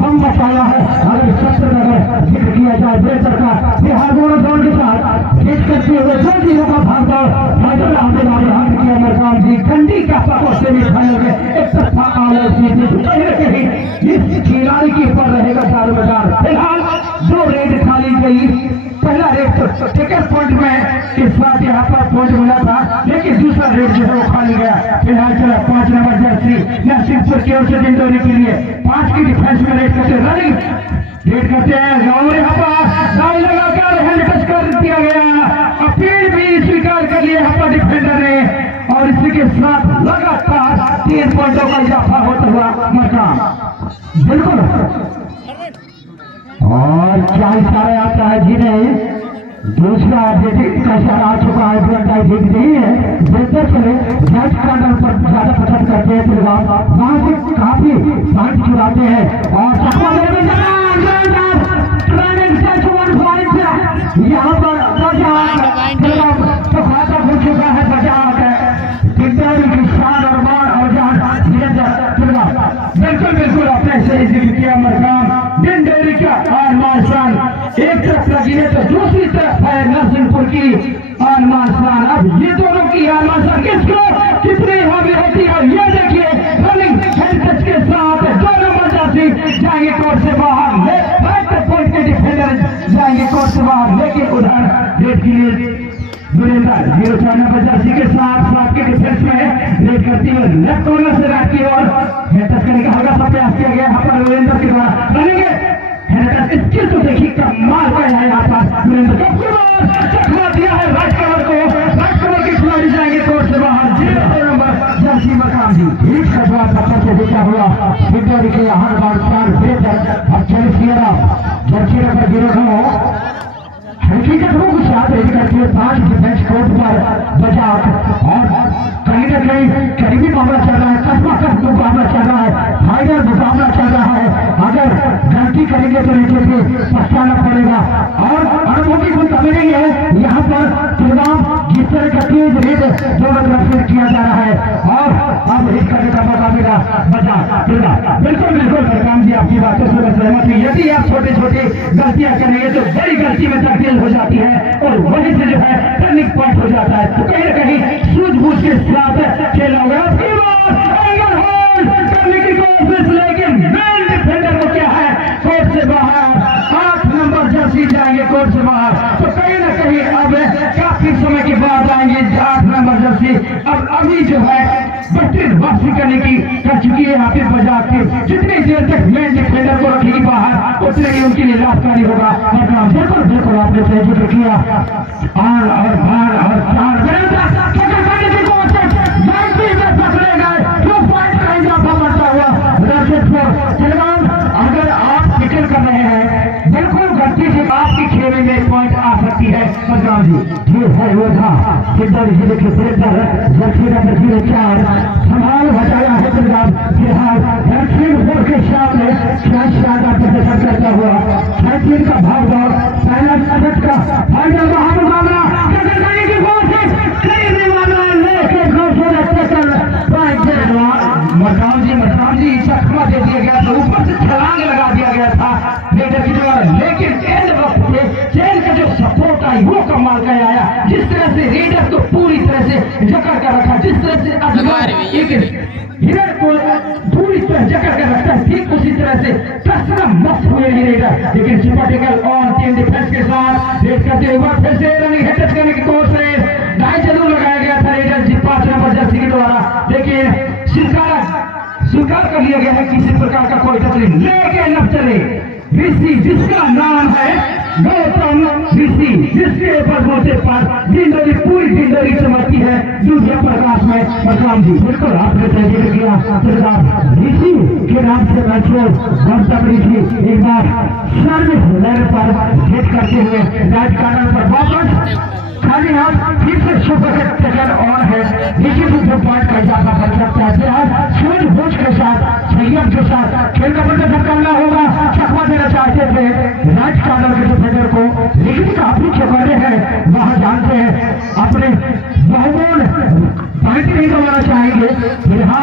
हम बताया है अगर सत्रनगर जिक्र किया जाए बेहतर का बिहार दोनों दौड़ के साथ हिट करते हुए जल्दी होगा भागदौड़ फाइनल आने वाले हाथ किया मरकाम जी कंडी का पापा सेमीफाइनल में एक तरफा कहीं इस खिलाड़ी के ऊपर रहेगा दारोमदार। फिलहाल दो रेड खाली गई, पहला रेड तो टिकट पॉइंट में इस बार यहाँ पर पॉइंट मिला था, लेकिन दूसरा रेड जो है वो खाली गया। फिलहाल चला 5 नंबर जर्सी नरसिंहपुर की ओर से दिंडोरी के लिए 5 की डिफेंस में रेड करते रनिंग रेड करते हैं और यहाँ पर दाई लगाकर हैंड टच कर दिया गया, अपील भी स्वीकार कर लिया यहाँ पर डिफेंडर ने और इसी के साथ लगातार 3 पॉइंटों का इजाफा होता हुआ मरकाम बिल्कुल। और क्या इशारा आता है जिन्हें दूसरा अपडेटिंग का इशारा आ चुका है, ब्लड ठीक नहीं है, बेहतर चले राइट कॉर्नर पर ज्यादा पसंद करते हैं फिलहाल वहां से काफी पॉइंट चुराते हैं और यहाँ पर खाता हो चुका है बजाज की शान और मान और बिल्कुल बिल्कुल अपने से जिक्र किया मरकाम दिंडोरी का आरमान शान एक तरफ लगी है तो दूसरी तरफ है नरसिंहपुर की आरमान शान। अब ये दोनों की आरमान शान किसको कितनी हमें होती है ये देखिए रनिंग हैंड टच के साथ 2 नंबर जर्सी जाएंगे कोर्ट से बाहर, पॉइंट के डिफेंडर जाएंगे कोर्ट से बाहर, लेकिन उधर रेड के लिए वीरेंद्र 0 नंबर जर्सी के साथ साथ के डिफेंस में रेड करती हुए लेफ्ट कॉर्नर से राइट की ओर हैंड करने का हल्का सा प्रयास किया गया यहाँ पर वीरेंद्र के द्वारा रनिंग स्किल तो देखिए कमाल का है यहाँ पर वीरेंद्र चकमा दिया है राइट कवर को, राइट कवर के खिलाड़ी जाएंगे कोर्ट से बाहर 0 नंबर जर्सी मरकाम जी ठीक का जवाब पत्थर से देखा हुआ विक्टोरी के हर बार 4 बेहतर और 40 जर्सी नंबर 0 हकीकत हो कुछ याद है करके 5 डिफेंस कोर्ट पर बचा और कहीं ना कहीं करीबी मामला चल रहा है, कसमा कस मुकाबला चल रहा है, फाइनल मुकाबला चल रहा है। अगर गलती करेंगे तो नीचे से पछताना पड़ेगा और अनुभवी को तमिलेंगे यहाँ पर तमाम जिस तरह का तेज रेड दोनों तरफ से किया जा रहा है और अब हिट करने का मौका मिला बचा बिल्कुल बिल्कुल मरकाम जी आपकी बातों से मैं सहमत हूँ। यदि आप छोटे छोटे गलतियां करेंगे तो बड़ी गलती में तब्दील हो जाती है और वहीं से जो है टर्निंग पॉइंट हो जाता है। तो कहीं ना कहीं सूझबूझ के साथ खेला होगा करने की कोशिश, लेकिन मेन डिफेंडर को क्या है कोर्ट से बाहर 8 नंबर जर्सी जाएंगे कोर्ट से बाहर। तो कहीं ना कहीं अब काफी समय के बाद आएंगे 8 नंबर जर्सी। अब अभी जो है बेहतरीन वापसी करने की कर चुकी है यहाँ पे बजाज की, जितनी देर तक मेन डिफेंडर को रखेगी बाहर उतने ही उनके लिए लाभकारी होगा। बिल्कुल बिल्कुल आपने सही जिक्र किया और बार और 4 पकड़े गए 2 पॉइंट का इजाफा बढ़ता हुआ फिलहाल अगर आप फिक्र कर रहे हैं बिल्कुल गलती से आपकी खेल में पॉइंट आ सकती है मरकाम जी। ये है वो था दिंडोरी जिले के बेहतर जर्सी नंबर 04 संभाल बचाया है फिलहाल नरसिंहपुर के सामने शानदार प्रदर्शन करता हुआ 6 का भाग दौड़ पहला सदस्य का फाइनल महामुकाबला करने की कोशिश करने वाला लेके मरकाम जी चकमा दे दिया गया था, ऊपर से छलांग लगा दिया गया था रेडर की द्वारा, लेकिन एंड वक्त पे चैन का जो सपोर्ट आई वो कमाल का आया, जिस तरह से रेडर को पूरी तरह से जकड़ कर रखा, जिस तरह से हिरण को पूरी तरह जकड़ कर रखता है ठीक उसी तरह से कसना मस्त हुए रेडर। लेकिन सुपर ऑन टीम डिफेंस के साथ रेड करते हुए फिर से रनिंग हेड करने की कोशिश डाई जरूर लगाया गया था रेडर जी 5 नंबर जर्सी के द्वारा, लेकिन स्वीकार कर लिया गया है किसी प्रकार का कोई तकलीफ लेकिन न चले ऋषि जिसका नाम है गौतम ऋषि, जिसके ऊपर मोटे पर दिंडोरी पूरी दिंडोरी चमकती है दूसरे प्रकाश में मरकाम जी। बिल्कुल आपने जिक्र किया ऋषि के नाम से मशहूर गौतम ऋषि एक बार सर्विस लेवल पर हिट करते हुए राइट कॉर्नर पर वापस खाली हाथ फिर से सुपर सेकंड ऑन है, नीचे से पॉइंट का इजाफा कर सकता है। फिलहाल सूझबूझ के साथ संयम के साथ खेल का प्रदर्शन करना होगा। चकमा देना चाहते थे राइट कॉर्नर के डिफेंडर को, लेकिन काफी चौकाने हैं वहां जानते हैं अपने बहुमूल्य पॉइंट नहीं गंवाना चाहेंगे। फिलहाल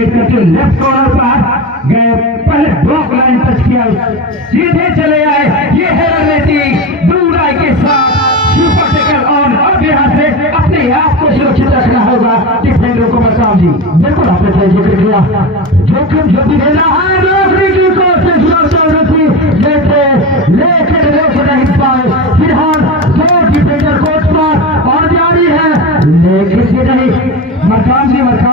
रेड करते हुए लेफ्ट कॉर्नर पर गए, पहले ब्लॉक लाइन टच किया, सीधे चले आए। ये है रणनीति दूराई के साथ सुपर टैकल ऑन। अब यहाँ से अपने आप को सुरक्षित रखना होगा डिफेंडर को। मरकाम जी बिल्कुल आपने सही जिक्र किया, जोखिम जो भी लेना है रोकने की कोशिश जैसे लेकिन रोक नहीं पाए। फिलहाल दो डिफेंडर कोर्ट पर और जारी है, लेकिन ये नहीं। मरकाम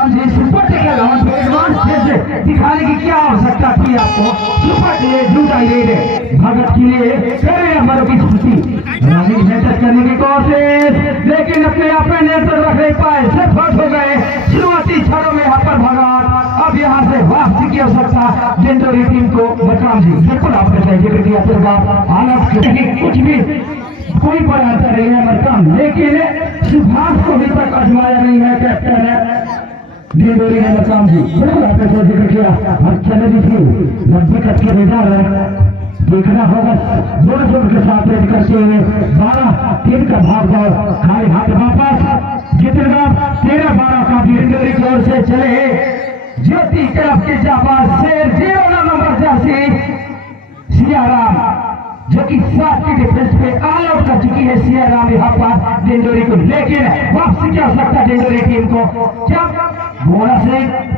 जी सुपर टैकल ऑन एडवांस से दिखाने की क्या आवश्यकता थी आपको? सुपर दूराई रेड भगत के लिए करें नंबरों की स्थिति रनिंग हेडर करने की कोशिश, लेकिन अपने आप में नियंत्रण रख नहीं पाए, सब फट हो गए शुरुआती क्षणों में यहाँ पर भगात। अब यहाँ से वापसी की आवश्यकता डिंडोरी टीम को। मरकाम जी बिल्कुल आपने सही जिक्र किया, हालात कुछ भी कोई बड़ा अंतर नहीं है मरकाम, लेकिन सुभाष को अभी तक आजमाया नहीं है कैप्टन है डिंडोरी ने। मरकाम जी बिल्कुल आपने सही जिक्र किया, हम चले भी थी 90 तक के रिजर्व है, देखना होगा दोनों जोड़ के साथ रेड करते हुए 12-3 का भाग जाओ, खाली हाथ वापस जितेगा 13-12 का डिंडोरी की ओर से चले। ज्योति क्लब के जाबाज शेर 0 नंबर जर्सी सियाराम, जो कि 7 की डिफेंस पे ऑल आउट कर चुकी है सियाराम यहाँ पर डिंडोरी को, लेकिन वापसी की आवश्यकता डिंडोरी टीम को। जब बोनस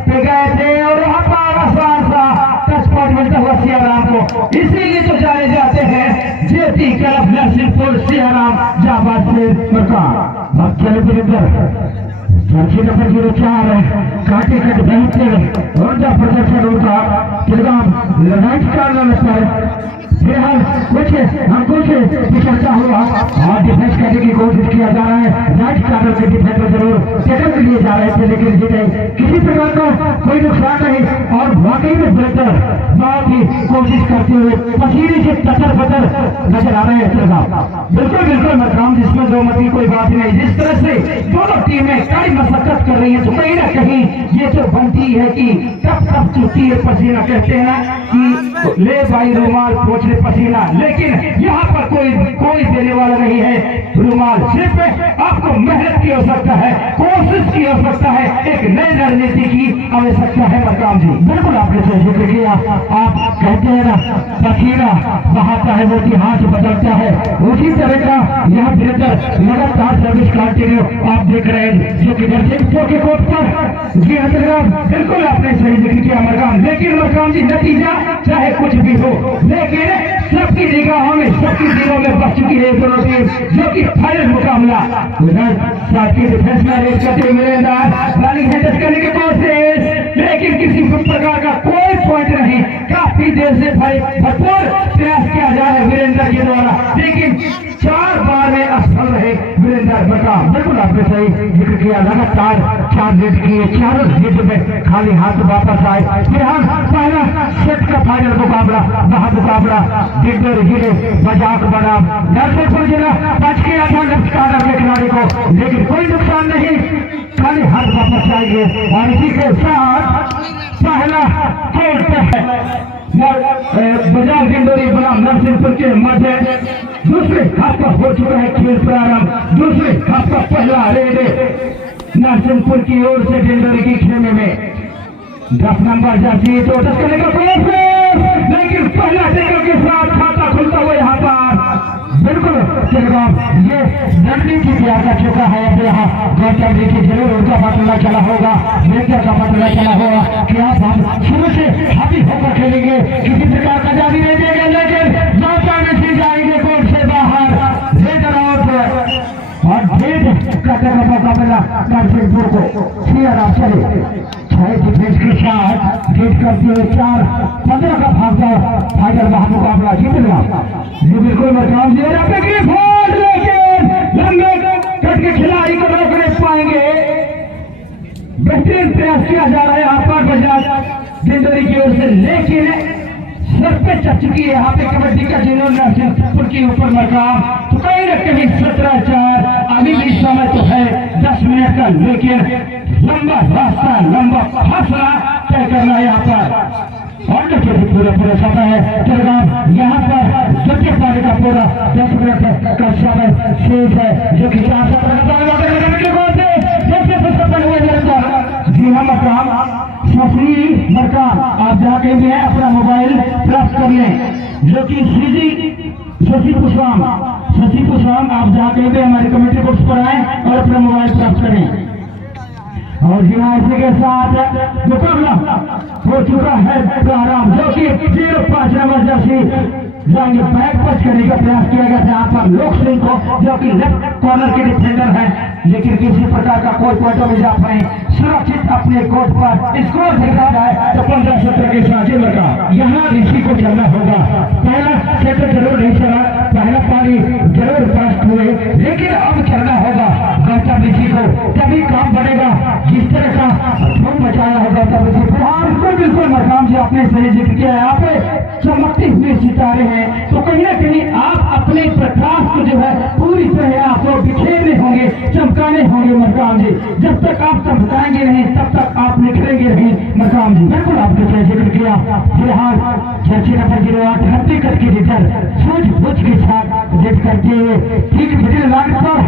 पे गए थे और यहाँ पर आसान सा टच पॉइंट मिलता हुआ सियाराम को, इसीलिए तो जाने जाते हैं ज्योति क्लब नरसिंहपुर सियाराम जाबाज से मरकाम। अब चले जर्सी नंबर 04 काटे कट बेहतर और प्रदर्शन उनका तिलगाम लड़ाई कार्य पर फिलहाल कुछ पिछड़ता हुआ और डिफेंस करने की कोशिश किया जा रहा है। राइट कार्नर के डिफेंडर जरूर टेकल के लिए जा रहे थे, लेकिन जीते किसी प्रकार का कोई नुकसान नहीं और वाकई में बेहतर बहुत ही कोशिश करते हुए पसीने से ततर बतर नजर आ रहे हैं। बिल्कुल मरकाम, जिसमें दो मत की कोई बात नहीं। जिस तरह से दोनों टीमें कड़ी मशक्कत कर रही है, तो कहीं ना कहीं ये तो बनती है कि कब चुटती है पसीना, कहते हैं कि ले भाई रुमाल पोछ पसीना, लेकिन यहाँ पर कोई देने वाला नहीं है रुमाल, सिर्फ आपको मेहनत की आवश्यकता है, कोशिश की आवश्यकता है, एक नई रणनीति की आवश्यकता है। मरकाम जी बिल्कुल आपने सही जिक्र किया, आप कहते हैं ना पसीना बहाता है वो हाथ बदलता है, उसी तरह का यह बेहतर लगातार सर्विस कंटिन्यू आप देख रहे हैं, जो कि नरसिंहपुर के कोर्ट पर जी बिल्कुल आपने सही जिक्र किया मरकाम। लेकिन मरकाम जी नतीजा चाहे कुछ भी हो, लेकिन सबकी निगाहों में सबकी दिलों में बच चुकी है दोनों टीम, जो कि फाइनल मुकाबला डिफेंस में रेड करते हुए करने की कोशिश, लेकिन किसी प्रकार का कोई पॉइंट नहीं। काफी देर से भरपूर प्रयास किया जा रहा है वीरेंद्र के द्वारा, लेकिन 4 बार में असफल रहे वीरेंद्र। मरकाम बिल्कुल आपने सही जिक्र किया, लगातार 4 रेड किए, चारों रेड में खाली हाथ वापस आए। फिलहाल पहला सेट का फाइनल मुकाबला महामुकाबला डिंडोरी जिले मजाक बनाम नरसिंहपुर जिला बच गया था नमस्कार के खिलाड़ी को, लेकिन कोई नुकसान नहीं, खाली हाथ वापस आएंगे। और इसी के साथ पहला कोर्ट है बजाज डिंडोरी बनाम नरसिंहपुर के मध्य दूसरे हाफ का हो चुका है खेल प्रारंभ। दूसरे हाफ का पहला रेड नरसिंहपुर की ओर से डिंडोरी की खेमे में 10 नंबर जर्सी तो करने का कोशिश, लेकिन पहला टेकल के साथ खाता खुलता हुआ यहाँ पर बिल्कुल ये रणनीति तैयार कर चुका है। अब यहाँ गौतम जी की जरूर उनका पटना चला होगा, बेहतर का पटना चला होगा कि आप हम शुरू से हाथी होकर खेलेंगे, किसी प्रकार का जारी नहीं देंगे, लेकिन गौतम जी जाएंगे कोर्ट से बाहर और भेद करने का मौका मिला नरसिंहपुर को। सियाराम चले 6 डिफेंस के साथ भेद करते हुए 4-15 का भाग जाओ फाइनल महामुकाबला जीतेगा। ये बिल्कुल मरकाम जी लेकिन लंबे कट के खिलाड़ी को रोक नहीं पाएंगे। बेहतरीन प्रयास किया जा रहा है यहाँ पर बजाज डिंडोरी की ओर से, लेकिन सर पे चढ़ चुकी है यहाँ पे कबड्डी का जिन्होंने नरसिंहपुर के ऊपर मरकाम, तो कहीं न कहीं 17-4 अभी भी समय तो है 10 मिनट का, लेकिन लंबा रास्ता लंबा फासला तय करना है यहाँ पर। और पूरा समय है चलगाम यहाँ पर सच्चे पानी का पूरा 10 मिनट का समय शेष है, जो कि जी हाँ मकाम कहीं भी है अपना मोबाइल प्राप्त कर लें, जो कि शशि पुष्पाम आप जहाँ कहीं भी हमारे कमेटी बॉक्स पर आए और अपना मोबाइल प्राप्त करें। और यहाँ इसी के साथ मुकाबला हो चुका है प्रारंभ, जो कि 05 नंबर जर्सी जाएंगे बैक पच करने का प्रयास किया गया था यहाँ पर लोक सिंह को, जो कि लेफ्ट कॉर्नर के डिफेंडर है, लेकिन किसी प्रकार का कोई पॉइंट में जा पाए, सुरक्षित अपने कोर्ट पर स्कोर देखा जाए तो 15-17 के साथ लगा। यहाँ ऋषि को चलना होगा, पहला सेट जरूर नहीं चला, पहला पारी जरूर फर्स्ट हुए, लेकिन अब चलना होगा गौतम ऋषि को, तभी काम बनेगा। जिस तरह का धूम मचाया है गौतम ऋषि, बिल्कुल मरकाम जी आपने सही जिक्र किया है, यहाँ पे चमकते हुए सितारे हैं, तो कहीं ना कहीं आप अपने प्रकाश को जो है पूरी तरह आपको बिखेरने होंगे, चमकाने होंगे मरकाम जी। जब तक आप चमकाएंगे नहीं तब तक आप निखरेंगे नहीं मरकाम जी। बिल्कुल आपने सही जिक्र किया। फिलहाल जर्सी नंबर 08 हकीकत की जिक्र सूझबूझ के साथ जित करते हुए ठीक मिडिल लाइन पर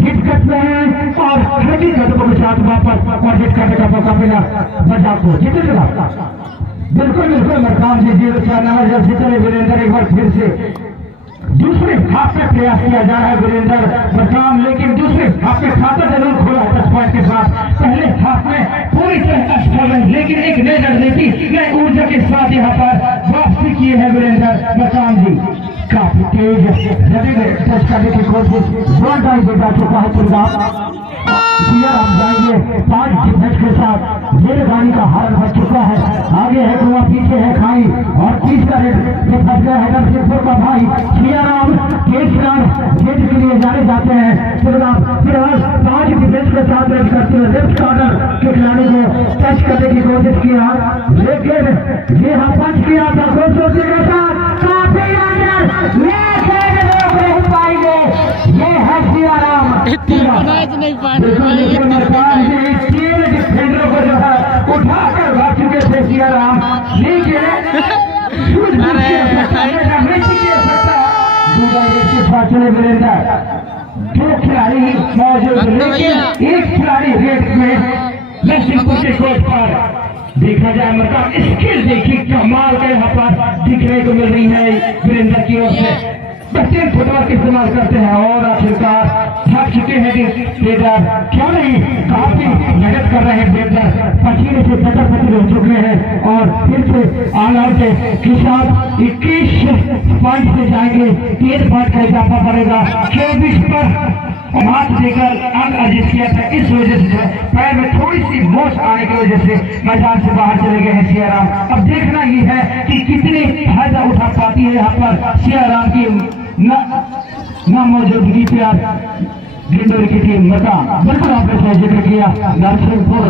हिट करते हैं और हकीकत के साथ वापस और हिट करने का मौका मिला बजा को जीतेगा। बिल्कुल मरकाम जी 04 नंबर जर्सी चले वीरेंद्र एक बार फिर से दूसरे हाथ में प्रयास किया जा रहा है वीरेंद्र मरकाम, लेकिन दूसरे हाथ में खाता जरूर खोला 10 पॉइंट के साथ, पहले हाथ में पूरी तरह असफल है, लेकिन एक नई रणनीति नई ऊर्जा के साथ यहाँ पर वापसी किए हैं वीरेंद्र मरकाम जी। काफी तेज टच करने की कोशिश वन टाइम पे जा चुका है चुनाव, आप जाएंगे 5 डिफेंस के साथ, रेलगाड़ी का हाल बच चुका है, आगे है कुआं पीछे है खाई, और तीसरा रेड फंस गया है नरसिंहपुर का भाई सियाराम गेट के लिए जाने जाते हैं। फिलहाल 5 डिफेंस के साथ रेड करते हुए लेफ्ट कॉर्नर के खिलाड़ी को टच करने की कोशिश किया, लेकिन ये पंच किया था खूबसूरती के साथ, काफी अंदर लेकिन रोक नहीं पाएंगे, ये है सियाराम। तीन डिफेंडरों को जो है उठाकर भाग चुके थे सियाराम, लेकिन वीरेंद्र 2 खिलाड़ी मौजूद, लेकिन एक खिलाड़ी रेड में नरसिंहपुर के कोर्ट पर देखा जाए मतलब स्किल देखिए कमाल का यहाँ पर दिखने को मिल रही है वीरेंद्र की ओर से। बेहतरीन फुटबॉल का इस्तेमाल करते हैं और आखिरकार थक चुके हैं लीडर, क्यों नहीं काफी मेहनत कर रहे हैं लीडर, पसीने से पतर हो चुके हैं और फिर से ऑल आउट के साथ 21 पॉइंट से जाएंगे, 3 पॉइंट का इजाफा पड़ेगा, 24 पर हाथ देकर अंक अर्जित किया था, इस वजह से पैर में थोड़ी सी मोच आने की वजह से मैदान से बाहर चले गए हैं सियाराम। अब देखना ही है कि कितनी फायदा उठा पाती है यहाँ पर सियाराम की न मौजूदगी पे आज गिंडोरी की टीम मरकाम। बिल्कुल आपने सही जिक्र किया, नरसिंहपुर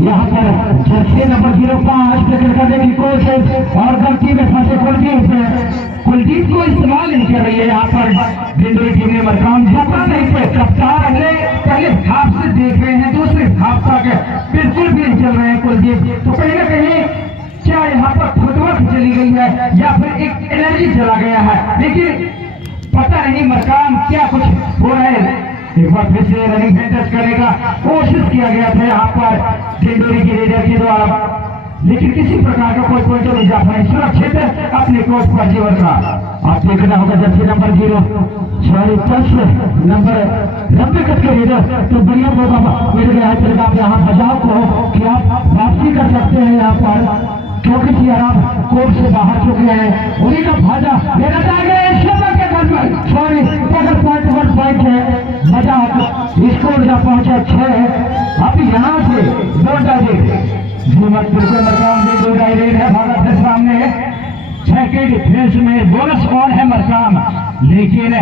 यहाँ पर जर्सी नंबर 05 टैकल करने की कोशिश और गलती में फंसे कुलदीप को इस्तेमाल नहीं कर रही है यहाँ पर गिंडोरी टीम ने मरकाम। पता नहीं पे कप्तान पहले हाफ से देख रहे हैं, दूसरे हाफ तक बिल्कुल भी नहीं चल रहे हैं कुलदीप, तो कहीं ना कहीं क्या यहाँ पर फुटबॉल चली गई है या फिर एक एनर्जी चला गया है, लेकिन पता नहीं मरकाम क्या कुछ हो रहा है। एक बार फिर से रनिंग टच करने का कोशिश किया गया था यहाँ पर गिंडोरी की लीडर के द्वारा, लेकिन किसी प्रकार का कोई पॉइंट नहीं जा पाए, सुरक्षित अपने कोर्ट पर जीवन का। आप देखना होगा जर्सी नंबर 10 नंबर 90 के लीडर, तो बढ़िया मौका मिल गया है आप यहाँ बचाव को कि आप वापसी कर सकते हैं यहाँ पर, क्योंकि सियाराम कोर्ट से बाहर चुके हैं, उन्हीं का फायदा लेना चाहेंगे के घर में। सॉरी पॉइंट है मजाक, स्कोर जब पहुंचा 6, अब यहाँ से 2 डायरेक्ट है भारत के सामने 6 के डिफेंस में बोनस और है मरकाम, लेकिन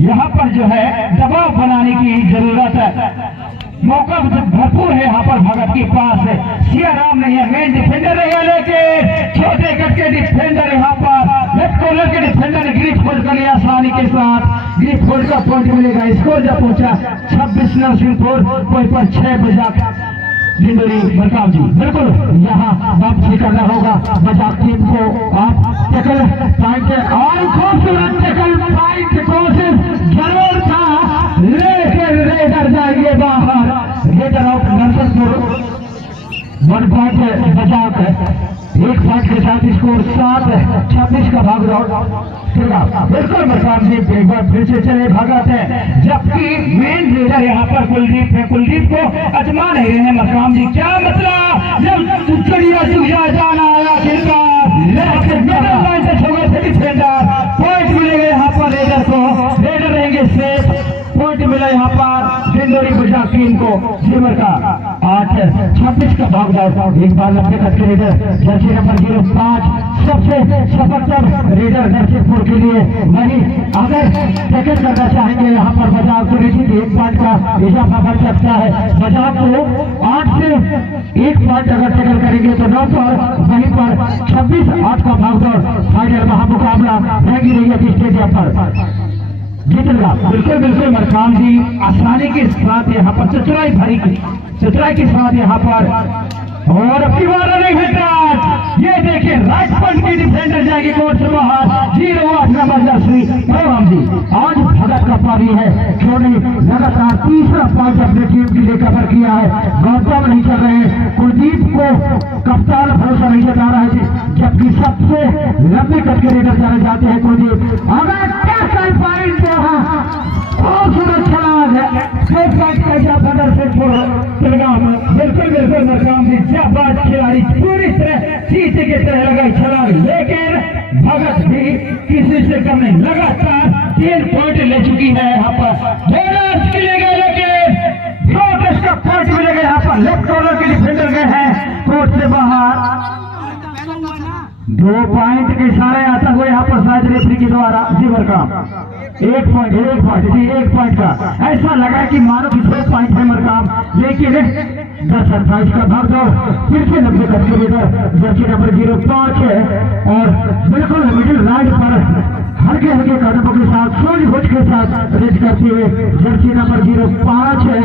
यहाँ पर जो है दबाव बनाने की जरूरत है, मौका भरपूर है यहाँ पर भगत के पास, सियाराम नहीं है, मेन डिफेंडर नहीं है, लेकिन छोटे कट के डिफेंडर यहाँ पर लेफ्ट कॉर्नर के डिफेंडर ने ग्रिप होल्ड कर लिया आसानी के साथ, ग्रिप होल्ड का पॉइंट मिलेगा। स्कोर जब पहुंचा 26 नरसिंहपुर कोई पर 6 बजा गिंडोरी मरकाम जी। बिल्कुल यहाँ वापसी करना होगा मजाक टीम को, आप टैकल पॉइंट और खूबसूरत टैकल पॉइंट कोशिश जरूर था, लेकिन रेडर जाएंगे बाहर, रेडर आउट नरसिंहपुर 1 पॉइंट बचाव है, 1 पॉइंट के साथ स्कोर 7-26 का भाग दौड़। बिल्कुल मरकाम जी एक बार फिर से चले भगत है, जबकि मेन लीडर यहाँ पर कुलदीप है। कुलदीप को अजमा नहीं रहे हैं मरकाम जी। क्या मतलब जब चिड़िया चूजा जाना आया डिफेंडर पॉइंट मिलेगा यहाँ पर रेडर को, रेडर रहेंगे सेफ। पॉइंट मिला यहाँ पर डिंडोरी गुजरात टीम को। जीवर का 8-26 का भाग दौड़। एक बार लंबे कद के रेडर जर्सी नंबर 05 सबसे सफलतम रेडर नरसिंहपुर के लिए। वही अगर टैकल करना चाहेंगे यहाँ पर बजाव को निश्चित 1 पॉइंट का इजाफा बढ़ सकता है। बजाव को 8 से 1 पॉइंट अगर टैकल करेंगे तो 9 पर, वहीं पर 26-8 का भाग दौड़ फाइनल महामुकाबला रहेगी रही है स्टेडियम पर। जीतेगा बिल्कुल मरकाम जी आसानी के साथ यहाँ पर चतुराई के साथ यहाँ पर। और अपनी बार रनिंग हेड, ये देखिए राइट पॉइंट की डिफेंडर जाएगी कोर्ट से बाहर। 08 नंबर जर्सी राम जी। आज भगत का पारी है, क्यों नहीं लगातार तीसरा पॉइंट अपने टीम के लिए कवर किया है। गौतम नहीं चल रहे हैं, कुलदीप को कप्तान भरोसा नहीं जता रहा है, जबकि सबसे लंबे कद के रेडर जाने जाते हैं कुलदीप। अगर पॉइंट बहुत छलांग है, बिल्कुल मरकाम जी जाबाज खिलाड़ी पूरी तरह शीशे की तरह लगाई छलांग, लेकिन भगत भी किसी से कम नहीं, लगातार 3 पॉइंट ले चुकी है यहाँ पर। बोनस के लिए गए, लेकिन प्रोटेस्ट का पॉइंट मिलेगा यहाँ पर। लेफ्ट कॉर्नर के डिफेंडर गए हैं कोर्ट से बाहर। 2 पॉइंट के इशारे आता हुआ यहाँ पर शायद रेफरी के द्वारा। जीवर का 1 पॉइंट का ऐसा लगा कि मानो कि 2 पॉइंट है मरकाम, लेकिन 10-28 का भाग दौड़ फिर से 90 कद के मीटर जर्सी नंबर 05 है। और बिल्कुल मिडिल लाइन पर हल्के कदमों के साथ सोच बुझ के साथ रेड करते हुए जर्सी नंबर 05 है।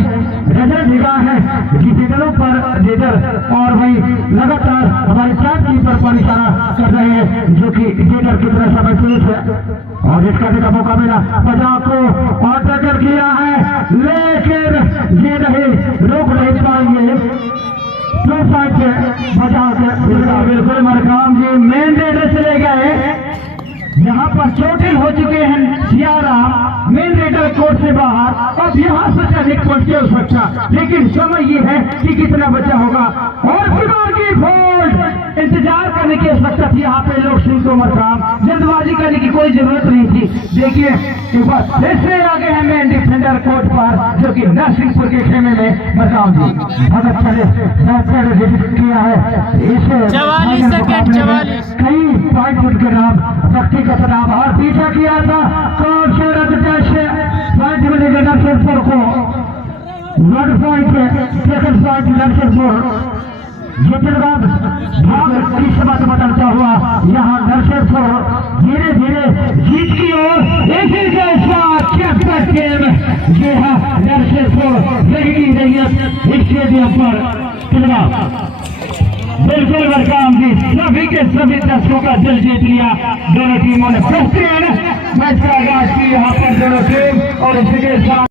नजर निगाह है डिफेंडरों पर रेडर, और वही लगातार हमारे 4 कीपर पर इशारा कर रहे हैं, जो कि रेडर की तरह समझ है। और इस करने का मौका मिला, पंजाब को और टक्कर किया है, लेकिन ये नहीं रोक नहीं पाएंगे। 2 पॉइंट बचाव के बिल्कुल मरकाम जी मेन रेडर चले गए। यहाँ पर चोटिल हो चुके हैं सियारा, मेन रेडर कोर्ट से बाहर। अब यहाँ से अधिक पहुंच हो सकता, लेकिन समय ये है कि कितना बचा होगा। और फिर की फोल्ड इंतजार करने की आवश्यकता थी यहाँ पे लोग सिंह को मरकाम, जल्दबाजी करने की कोई जरूरत नहीं थी। देखिए एक बार फिर से आगे हैं मेन डिफेंडर कोर्ट पर, जो कि नरसिंहपुर के खेमे में मरकाम जी भगत किया है। इस 44 सेकंड 44 कई पॉइंट उनके नाम व्यक्तिगत नाम और पीछा किया था। कौन से पॉइंट मिलेगा नरसिंहपुर को, 1 पॉइंट सेकंड पॉइंट नरसिंहपुर। जितना भाग की बात बदलता हुआ यहाँ नरसिंहपुर धीरे धीरे जीत की ओर। इसी के साथ चैप्टर गेम जी हाँ नरसिंहपुर लगी रही है स्टेडियम पर। बिल्कुल मरकाम जी सभी के सभी दर्शकों का दिल जीत लिया। दोनों टीमों ने बेहतरीन मैच का आगाज किया यहाँ पर दोनों टीम, और इसी के साथ